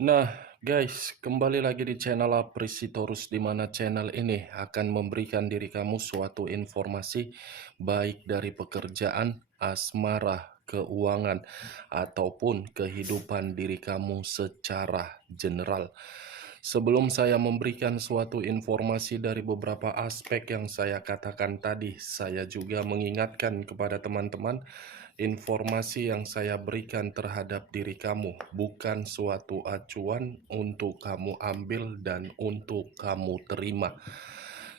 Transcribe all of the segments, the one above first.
Nah, guys, kembali lagi di channel Aprisitorus, di mana channel ini akan memberikan diri kamu suatu informasi baik dari pekerjaan, asmara, keuangan, ataupun kehidupan diri kamu secara general. Sebelum saya memberikan suatu informasi dari beberapa aspek yang saya katakan tadi, saya juga mengingatkan kepada teman-teman, informasi yang saya berikan terhadap diri kamu bukan suatu acuan untuk kamu ambil dan untuk kamu terima.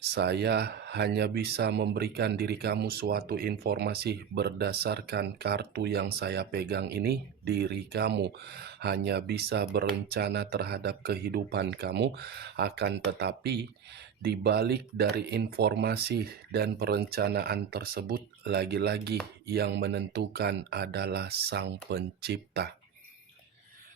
Saya hanya bisa memberikan diri kamu suatu informasi berdasarkan kartu yang saya pegang ini. Diri kamu hanya bisa berencana terhadap kehidupan kamu, akan tetapi di balik dari informasi dan perencanaan tersebut, lagi-lagi yang menentukan adalah Sang Pencipta.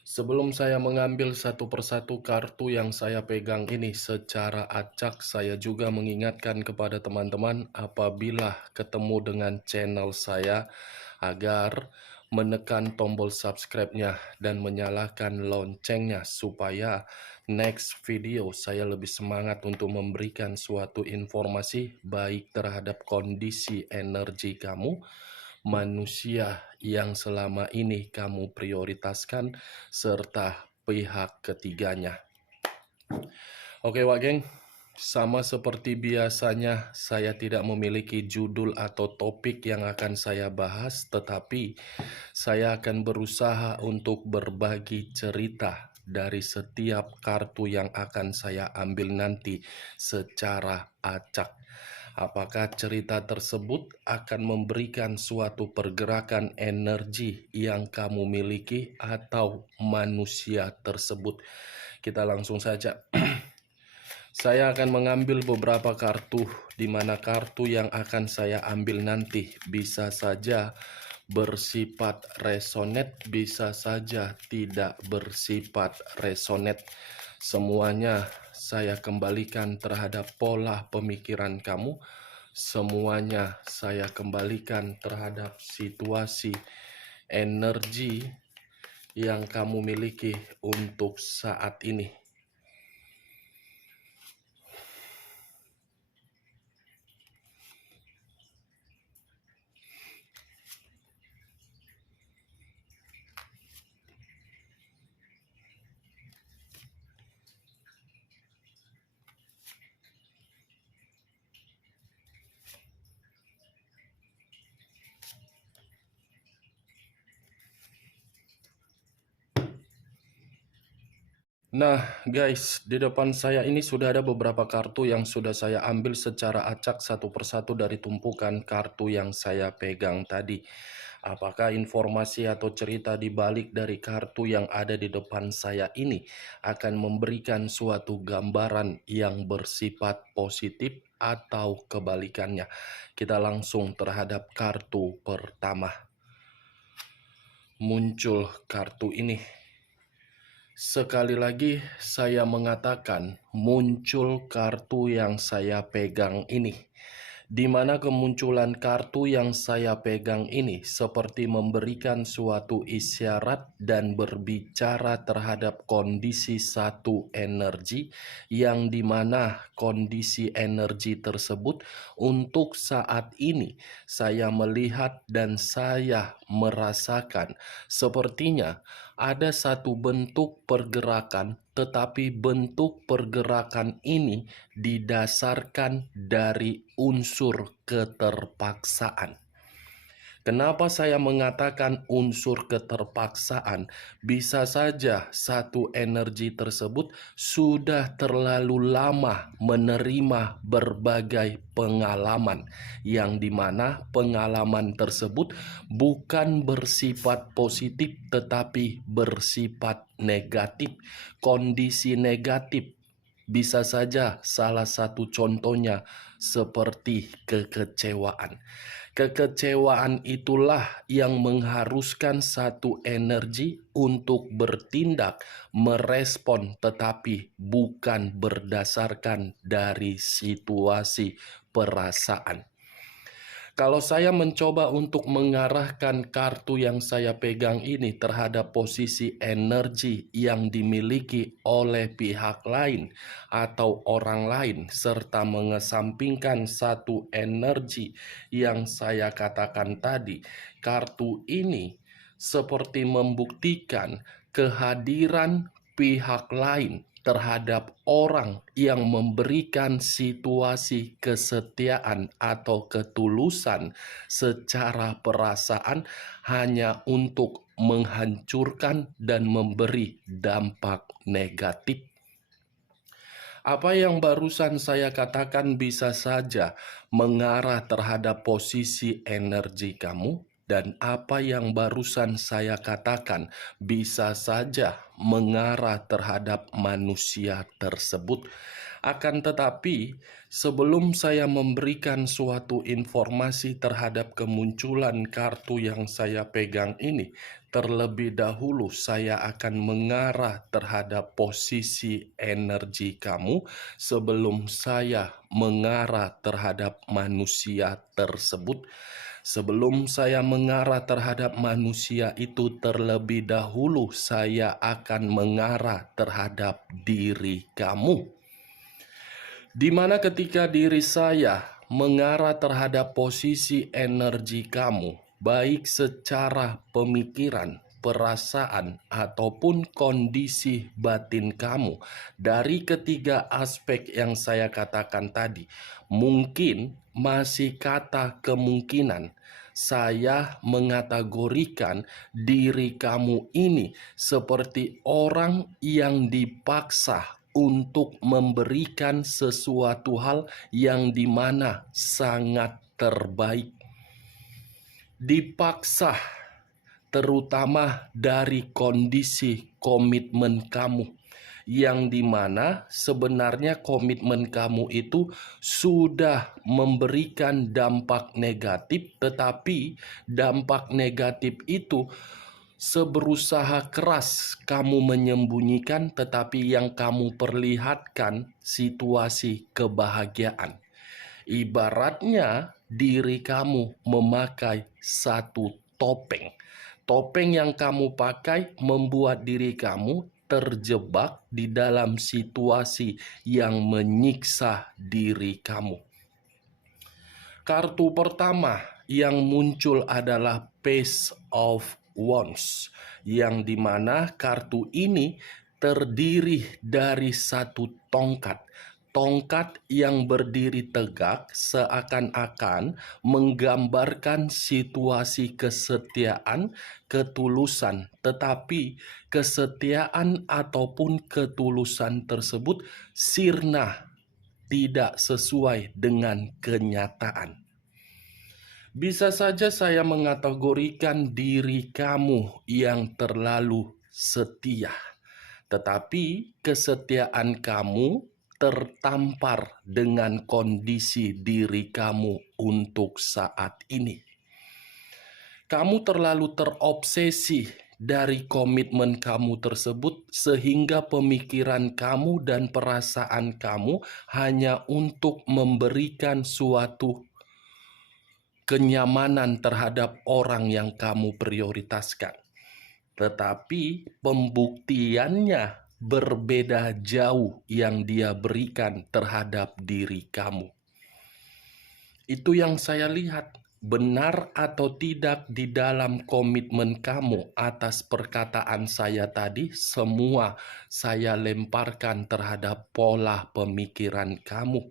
Sebelum saya mengambil satu persatu kartu yang saya pegang ini secara acak, saya juga mengingatkan kepada teman-teman apabila ketemu dengan channel saya agar menekan tombol subscribe-nya dan menyalakan loncengnya supaya next video saya lebih semangat untuk memberikan suatu informasi baik terhadap kondisi energi kamu, manusia yang selama ini kamu prioritaskan, serta pihak ketiganya. Oke Wak Geng, sama seperti biasanya saya tidak memiliki judul atau topik yang akan saya bahas, tetapi saya akan berusaha untuk berbagi cerita dari setiap kartu yang akan saya ambil nanti secara acak. Apakah cerita tersebut akan memberikan suatu pergerakan energi yang kamu miliki atau manusia tersebut? Kita langsung saja. Saya akan mengambil beberapa kartu, di mana kartu yang akan saya ambil nanti bisa saja bersifat resonate, bisa saja tidak bersifat resonate. Semuanya saya kembalikan terhadap pola pemikiran kamu. Semuanya saya kembalikan terhadap situasi energi yang kamu miliki untuk saat ini. Nah guys, di depan saya ini sudah ada beberapa kartu yang sudah saya ambil secara acak satu persatu dari tumpukan kartu yang saya pegang tadi. Apakah informasi atau cerita di balik dari kartu yang ada di depan saya ini akan memberikan suatu gambaran yang bersifat positif atau kebalikannya? Kita langsung terhadap kartu pertama. Muncul kartu ini. Sekali lagi saya mengatakan muncul kartu yang saya pegang ini, di mana kemunculan kartu yang saya pegang ini seperti memberikan suatu isyarat dan berbicara terhadap kondisi satu energi, yang dimana kondisi energi tersebut untuk saat ini saya melihat dan saya merasakan sepertinya ada satu bentuk pergerakan, tetapi bentuk pergerakan ini didasarkan dari unsur keterpaksaan. Kenapa saya mengatakan unsur keterpaksaan? Bisa saja satu energi tersebut sudah terlalu lama menerima berbagai pengalaman, yang dimana pengalaman tersebut bukan bersifat positif tetapi bersifat negatif. Kondisi negatif bisa saja salah satu contohnya seperti kekecewaan. Kekecewaan itulah yang mengharuskan satu energi untuk bertindak, merespon, tetapi bukan berdasarkan dari situasi perasaan. Kalau saya mencoba untuk mengarahkan kartu yang saya pegang ini terhadap posisi energi yang dimiliki oleh pihak lain atau orang lain, serta mengesampingkan satu energi yang saya katakan tadi, kartu ini seperti membuktikan kehadiran pihak lain terhadap orang yang memberikan situasi kesetiaan atau ketulusan secara perasaan hanya untuk menghancurkan dan memberi dampak negatif. Apa yang barusan saya katakan bisa saja mengarah terhadap posisi energi kamu, dan apa yang barusan saya katakan bisa saja mengarah terhadap manusia tersebut. Akan tetapi, sebelum saya memberikan suatu informasi terhadap kemunculan kartu yang saya pegang ini, terlebih dahulu saya akan mengarah terhadap posisi energi kamu sebelum saya mengarah terhadap manusia tersebut. Sebelum saya mengarah terhadap manusia itu, terlebih dahulu saya akan mengarah terhadap diri kamu. Di mana ketika diri saya mengarah terhadap posisi energi kamu, baik secara pemikiran, perasaan, ataupun kondisi batin kamu, dari ketiga aspek yang saya katakan tadi, mungkin masih kata kemungkinan saya mengategorikan diri kamu ini seperti orang yang dipaksa untuk memberikan sesuatu hal yang dimana sangat terbaik. Dipaksa, terutama dari kondisi komitmen kamu, yang dimana sebenarnya komitmen kamu itu sudah memberikan dampak negatif, tetapi dampak negatif itu seberusaha keras kamu menyembunyikan, tetapi yang kamu perlihatkan situasi kebahagiaan. Ibaratnya diri kamu memakai satu topeng. Topeng yang kamu pakai membuat diri kamu terjebak di dalam situasi yang menyiksa diri kamu. Kartu pertama yang muncul adalah Page of Wands, yang dimana kartu ini terdiri dari satu tongkat. Tongkat yang berdiri tegak seakan-akan menggambarkan situasi kesetiaan, ketulusan, tetapi kesetiaan ataupun ketulusan tersebut sirna, tidak sesuai dengan kenyataan. Bisa saja saya mengategorikan diri kamu yang terlalu setia, tetapi kesetiaan kamu tertampar dengan kondisi diri kamu untuk saat ini. Kamu terlalu terobsesi dari komitmen kamu tersebut sehingga pemikiran kamu dan perasaan kamu hanya untuk memberikan suatu kenyamanan terhadap orang yang kamu prioritaskan. Tetapi pembuktiannya berbeda jauh yang dia berikan terhadap diri kamu. Itu yang saya lihat. Benar atau tidak di dalam komitmen kamu atas perkataan saya tadi, semua saya lemparkan terhadap pola pemikiran kamu.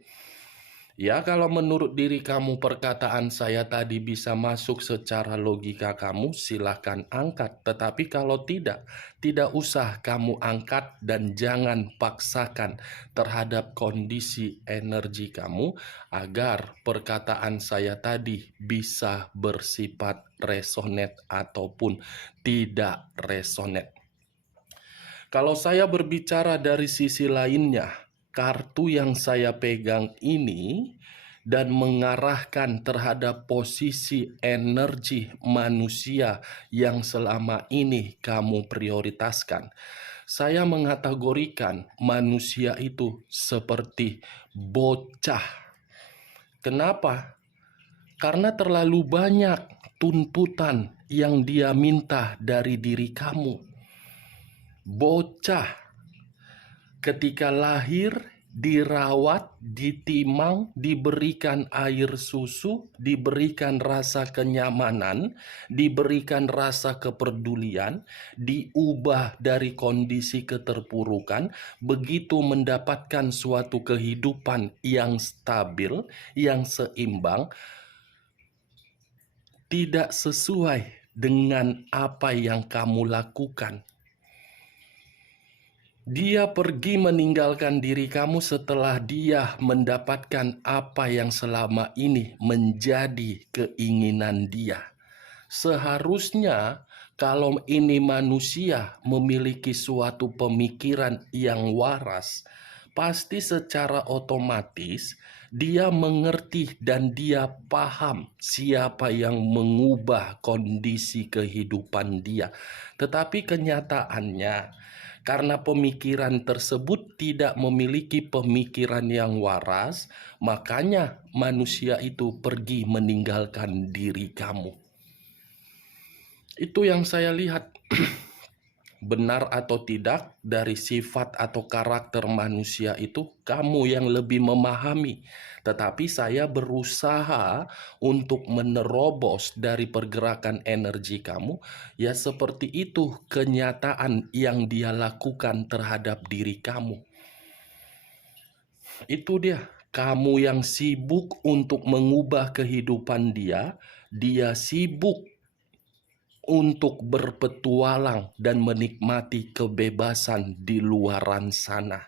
Ya, kalau menurut diri kamu perkataan saya tadi bisa masuk secara logika kamu, silahkan angkat. Tetapi kalau tidak, tidak usah kamu angkat dan jangan paksakan terhadap kondisi energi kamu agar perkataan saya tadi bisa bersifat resonate ataupun tidak resonate. Kalau saya berbicara dari sisi lainnya, kartu yang saya pegang ini dan mengarahkan terhadap posisi energi manusia yang selama ini kamu prioritaskan. Saya mengategorikan manusia itu seperti bocah. Kenapa? Karena terlalu banyak tuntutan yang dia minta dari diri kamu. Bocah ketika lahir, dirawat, ditimang, diberikan air susu, diberikan rasa kenyamanan, diberikan rasa kepedulian, diubah dari kondisi keterpurukan, begitu mendapatkan suatu kehidupan yang stabil, yang seimbang, tidak sesuai dengan apa yang kamu lakukan. Dia pergi meninggalkan diri kamu setelah dia mendapatkan apa yang selama ini menjadi keinginan dia. Seharusnya kalau ini manusia memiliki suatu pemikiran yang waras, pasti secara otomatis dia mengerti dan dia paham siapa yang mengubah kondisi kehidupan dia. Tetapi kenyataannya, karena pemikiran tersebut tidak memiliki pemikiran yang waras, makanya manusia itu pergi meninggalkan diri kamu. Itu yang saya lihat. Benar atau tidak dari sifat atau karakter manusia itu kamu yang lebih memahami. Tetapi saya berusaha untuk menerobos dari pergerakan energi kamu. Ya seperti itu kenyataan yang dia lakukan terhadap diri kamu. Itu dia. Kamu yang sibuk untuk mengubah kehidupan dia. Dia sibuk untuk berpetualang dan menikmati kebebasan di luaran sana,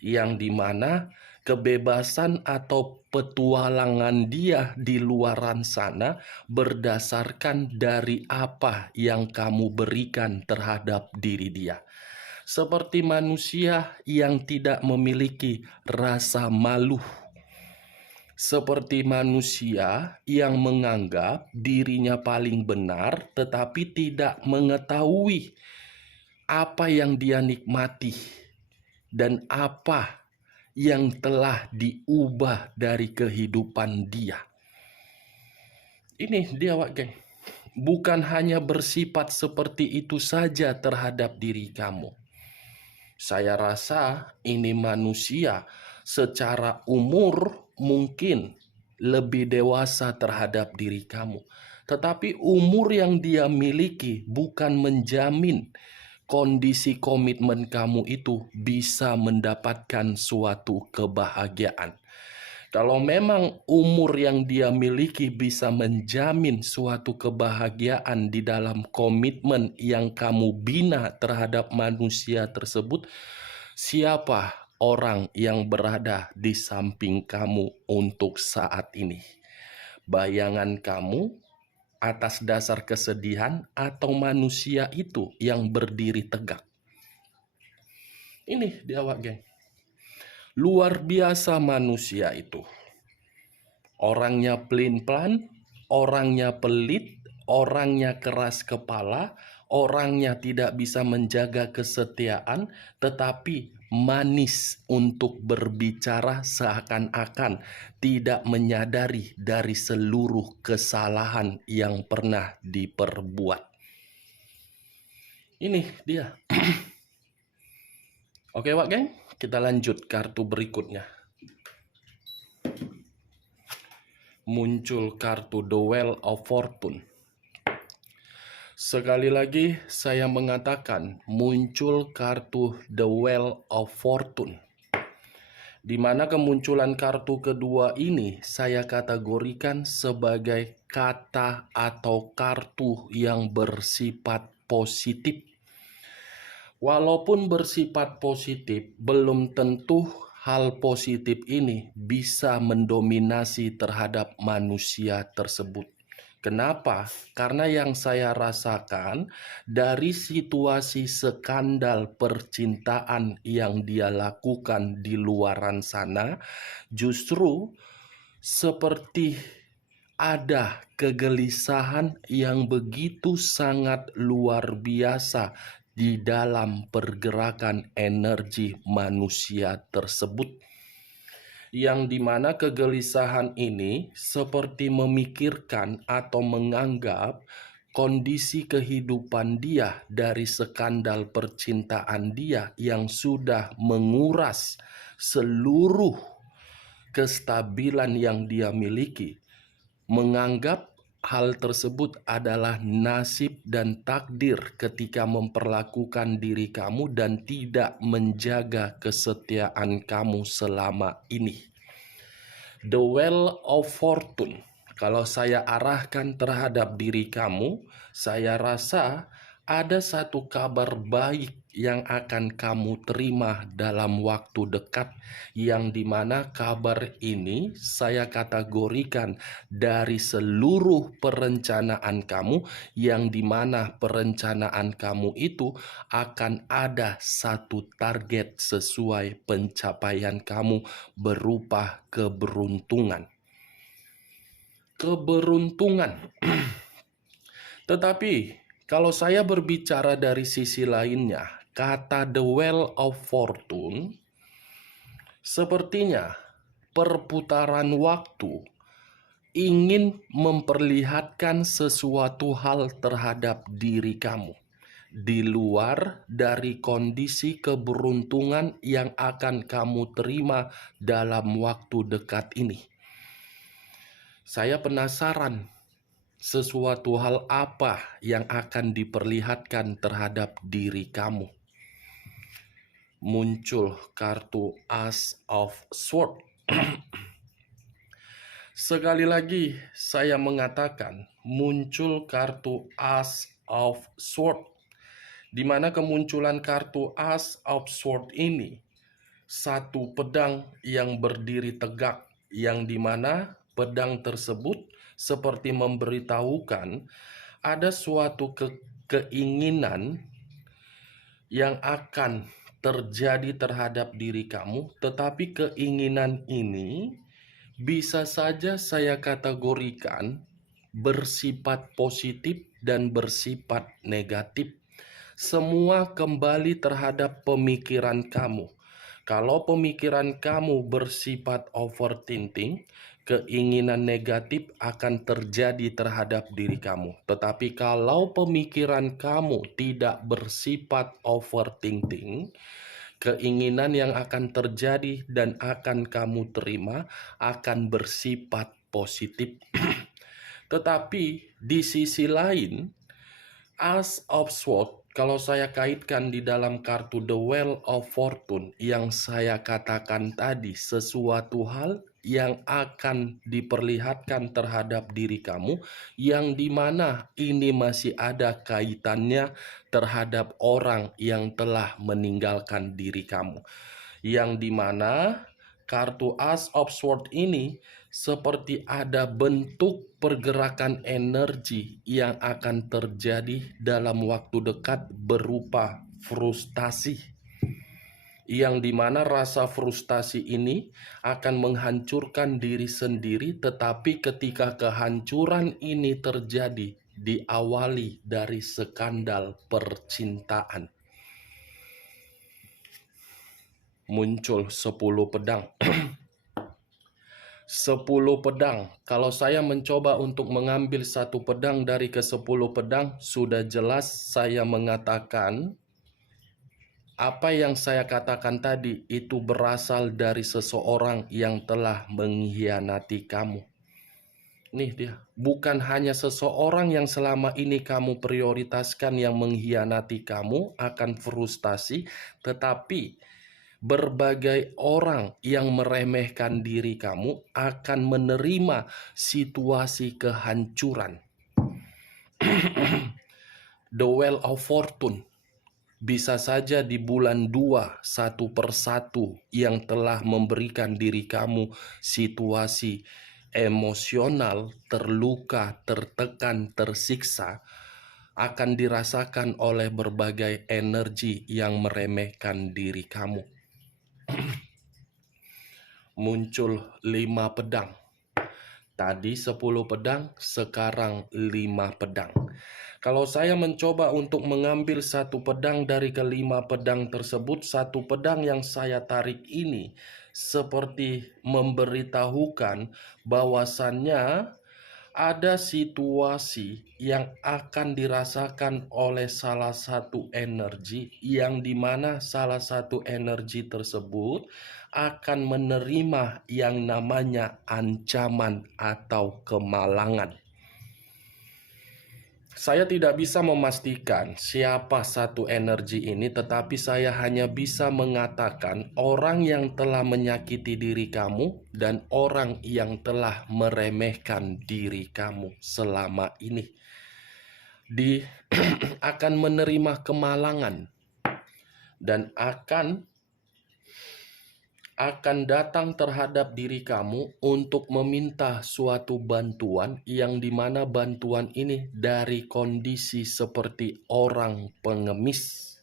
yang dimana kebebasan atau petualangan dia di luaran sana berdasarkan dari apa yang kamu berikan terhadap diri dia. Seperti manusia yang tidak memiliki rasa malu, seperti manusia yang menganggap dirinya paling benar tetapi tidak mengetahui apa yang dia nikmati dan apa yang telah diubah dari kehidupan dia. Ini dia, Wak Geng. Bukan hanya bersifat seperti itu saja terhadap diri kamu. Saya rasa ini manusia secara umur mungkin lebih dewasa terhadap diri kamu. Tetapi umur yang dia miliki bukan menjamin kondisi komitmen kamu itu bisa mendapatkan suatu kebahagiaan. Kalau memang umur yang dia miliki bisa menjamin suatu kebahagiaan di dalam komitmen yang kamu bina terhadap manusia tersebut, siapa orang yang berada di samping kamu untuk saat ini? Bayangan kamu atas dasar kesedihan atau manusia itu yang berdiri tegak? Ini dia, Wak Geng. Luar biasa manusia itu. Orangnya pelin-pelan, orangnya pelit, orangnya keras kepala, orangnya tidak bisa menjaga kesetiaan, tetapi manis untuk berbicara seakan-akan tidak menyadari dari seluruh kesalahan yang pernah diperbuat. Ini dia. Oke, Wak Geng, kita lanjut kartu berikutnya. Muncul kartu The Wheel of Fortune. Sekali lagi saya mengatakan muncul kartu The Wheel of Fortune, di mana kemunculan kartu kedua ini saya kategorikan sebagai kata atau kartu yang bersifat positif. Walaupun bersifat positif, belum tentu hal positif ini bisa mendominasi terhadap manusia tersebut. Kenapa? Karena yang saya rasakan dari situasi skandal percintaan yang dia lakukan di luaran sana, justru seperti ada kegelisahan yang begitu sangat luar biasa di dalam pergerakan energi manusia tersebut, yang dimana kegelisahan ini seperti memikirkan atau menganggap kondisi kehidupan dia dari skandal percintaan dia yang sudah menguras seluruh kestabilan yang dia miliki, menganggap hal tersebut adalah nasib dan takdir ketika memperlakukan diri kamu dan tidak menjaga kesetiaan kamu selama ini. The Well of Fortune, kalau saya arahkan terhadap diri kamu, saya rasa ada satu kabar baik yang akan kamu terima dalam waktu dekat, yang dimana kabar ini saya kategorikan dari seluruh perencanaan kamu, yang dimana perencanaan kamu itu akan ada satu target sesuai pencapaian kamu berupa keberuntungan. Tetapi kalau saya berbicara dari sisi lainnya, kata The Well of Fortune sepertinya perputaran waktu ingin memperlihatkan sesuatu hal terhadap diri kamu di luar dari kondisi keberuntungan yang akan kamu terima dalam waktu dekat ini. Saya penasaran sesuatu hal apa yang akan diperlihatkan terhadap diri kamu. Muncul kartu Ace of Swords. Sekali lagi saya mengatakan muncul kartu Ace of Swords, di mana kemunculan kartu Ace of Swords ini satu pedang yang berdiri tegak, yang dimana pedang tersebut seperti memberitahukan ada suatu keinginan yang akan terjadi terhadap diri kamu, tetapi keinginan ini bisa saja saya kategorikan bersifat positif dan bersifat negatif. Semua kembali terhadap pemikiran kamu. Kalau pemikiran kamu bersifat overthinking, keinginan negatif akan terjadi terhadap diri kamu. Tetapi kalau pemikiran kamu tidak bersifat overthinking, keinginan yang akan terjadi dan akan kamu terima akan bersifat positif. Tetapi di sisi lain, Ace of Swords, kalau saya kaitkan di dalam kartu The Well of Fortune yang saya katakan tadi, sesuatu hal yang akan diperlihatkan terhadap diri kamu, yang dimana ini masih ada kaitannya terhadap orang yang telah meninggalkan diri kamu, yang dimana kartu Ace of Swords ini seperti ada bentuk pergerakan energi yang akan terjadi dalam waktu dekat berupa frustasi, yang dimana rasa frustasi ini akan menghancurkan diri sendiri, tetapi ketika kehancuran ini terjadi diawali dari skandal percintaan. Muncul 10 pedang. 10 pedang. Kalau saya mencoba untuk mengambil satu pedang dari ke-10 pedang, sudah jelas saya mengatakan apa yang saya katakan tadi itu berasal dari seseorang yang telah mengkhianati kamu. Nih dia, bukan hanya seseorang yang selama ini kamu prioritaskan yang mengkhianati kamu akan frustasi, tetapi berbagai orang yang meremehkan diri kamu akan menerima situasi kehancuran. The Well of Fortune bisa saja di bulan 2 satu persatu yang telah memberikan diri kamu situasi emosional, terluka, tertekan, tersiksa, akan dirasakan oleh berbagai energi yang meremehkan diri kamu. Muncul 5 pedang. Tadi 10 pedang, sekarang 5 pedang. Kalau saya mencoba untuk mengambil satu pedang dari kelima pedang tersebut, satu pedang yang saya tarik ini seperti memberitahukan bahwasannya ada situasi yang akan dirasakan oleh salah satu energi, yang dimana salah satu energi tersebut akan menerima yang namanya ancaman atau kemalangan. Saya tidak bisa memastikan siapa satu energi ini, tetapi saya hanya bisa mengatakan orang yang telah menyakiti diri kamu dan orang yang telah meremehkan diri kamu selama ini akan menerima kemalangan dan akan datang terhadap diri kamu untuk meminta suatu bantuan, yang dimana bantuan ini dari kondisi seperti orang pengemis.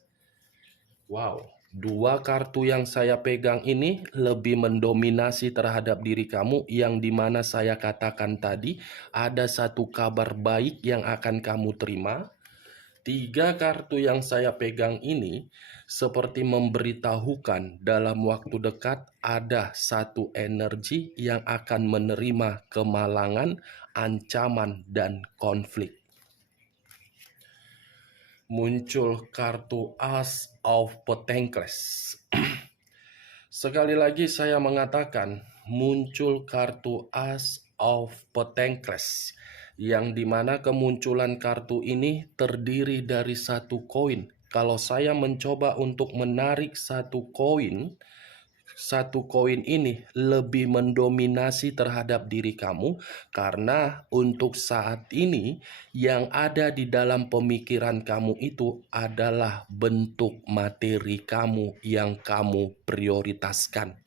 Wow, dua kartu yang saya pegang ini lebih mendominasi terhadap diri kamu, yang dimana saya katakan tadi ada satu kabar baik yang akan kamu terima. Tiga kartu yang saya pegang ini seperti memberitahukan dalam waktu dekat ada satu energi yang akan menerima kemalangan, ancaman, dan konflik. Muncul kartu Ace of Pentacles. Sekali lagi saya mengatakan muncul kartu Ace of Pentacles, yang dimana kemunculan kartu ini terdiri dari satu koin. Kalau saya mencoba untuk menarik satu koin ini lebih mendominasi terhadap diri kamu, karena untuk saat ini yang ada di dalam pemikiran kamu itu adalah bentuk materi kamu yang kamu prioritaskan.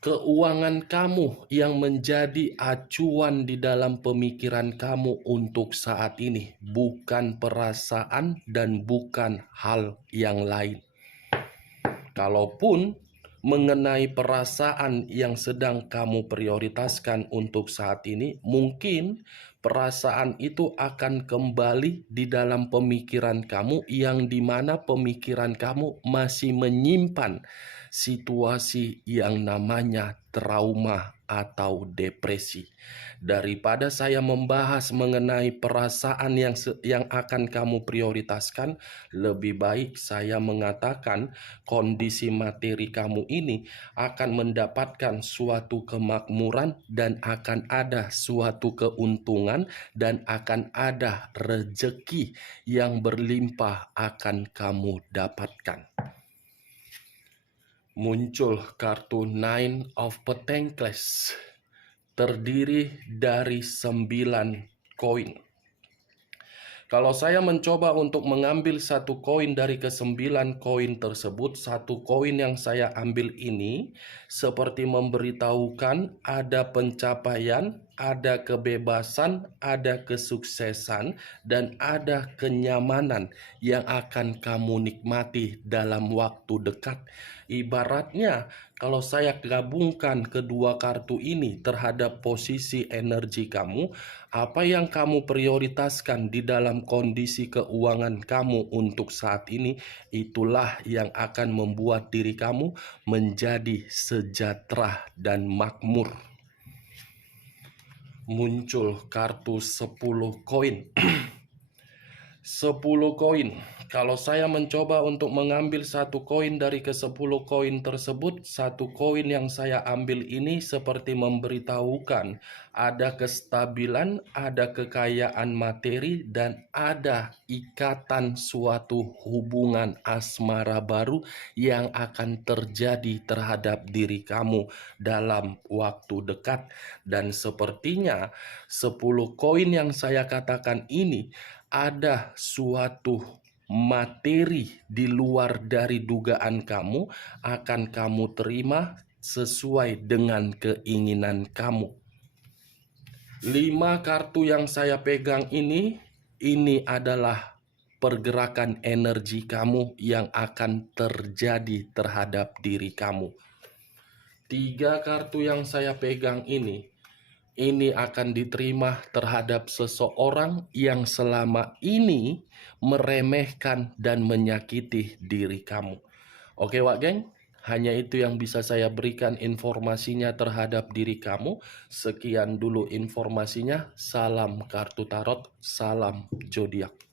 Keuangan kamu yang menjadi acuan di dalam pemikiran kamu untuk saat ini, bukan perasaan dan bukan hal yang lain. Kalaupun mengenai perasaan yang sedang kamu prioritaskan untuk saat ini, mungkin perasaan itu akan kembali di dalam pemikiran kamu, yang dimana pemikiran kamu masih menyimpan situasi yang namanya trauma atau depresi. Daripada saya membahas mengenai perasaan yang akan kamu prioritaskan, lebih baik saya mengatakan kondisi materi kamu ini akan mendapatkan suatu kemakmuran dan akan ada suatu keuntungan dan akan ada rezeki yang berlimpah akan kamu dapatkan. Muncul kartu Nine of Pentacles, terdiri dari 9 koin. Kalau saya mencoba untuk mengambil satu koin dari ke-9 koin tersebut, satu koin yang saya ambil ini seperti memberitahukan ada pencapaian, ada kebebasan, ada kesuksesan, dan ada kenyamanan yang akan kamu nikmati dalam waktu dekat. Ibaratnya, kalau saya gabungkan kedua kartu ini terhadap posisi energi kamu, apa yang kamu prioritaskan di dalam kondisi keuangan kamu untuk saat ini, itulah yang akan membuat diri kamu menjadi sejahtera dan makmur. Muncul kartu 10 koin. 10 koin. Kalau saya mencoba untuk mengambil satu koin dari ke-10 koin tersebut, satu koin yang saya ambil ini seperti memberitahukan ada kestabilan, ada kekayaan materi, dan ada ikatan suatu hubungan asmara baru yang akan terjadi terhadap diri kamu dalam waktu dekat. Dan sepertinya 10 koin yang saya katakan ini ada suatu materi di luar dari dugaan kamu akan kamu terima sesuai dengan keinginan kamu. 5 kartu yang saya pegang ini adalah pergerakan energi kamu yang akan terjadi terhadap diri kamu. 3 kartu yang saya pegang ini ini akan diterima terhadap seseorang yang selama ini meremehkan dan menyakiti diri kamu. Oke, Wak Geng, hanya itu yang bisa saya berikan informasinya terhadap diri kamu. Sekian dulu informasinya. Salam kartu tarot, salam zodiak.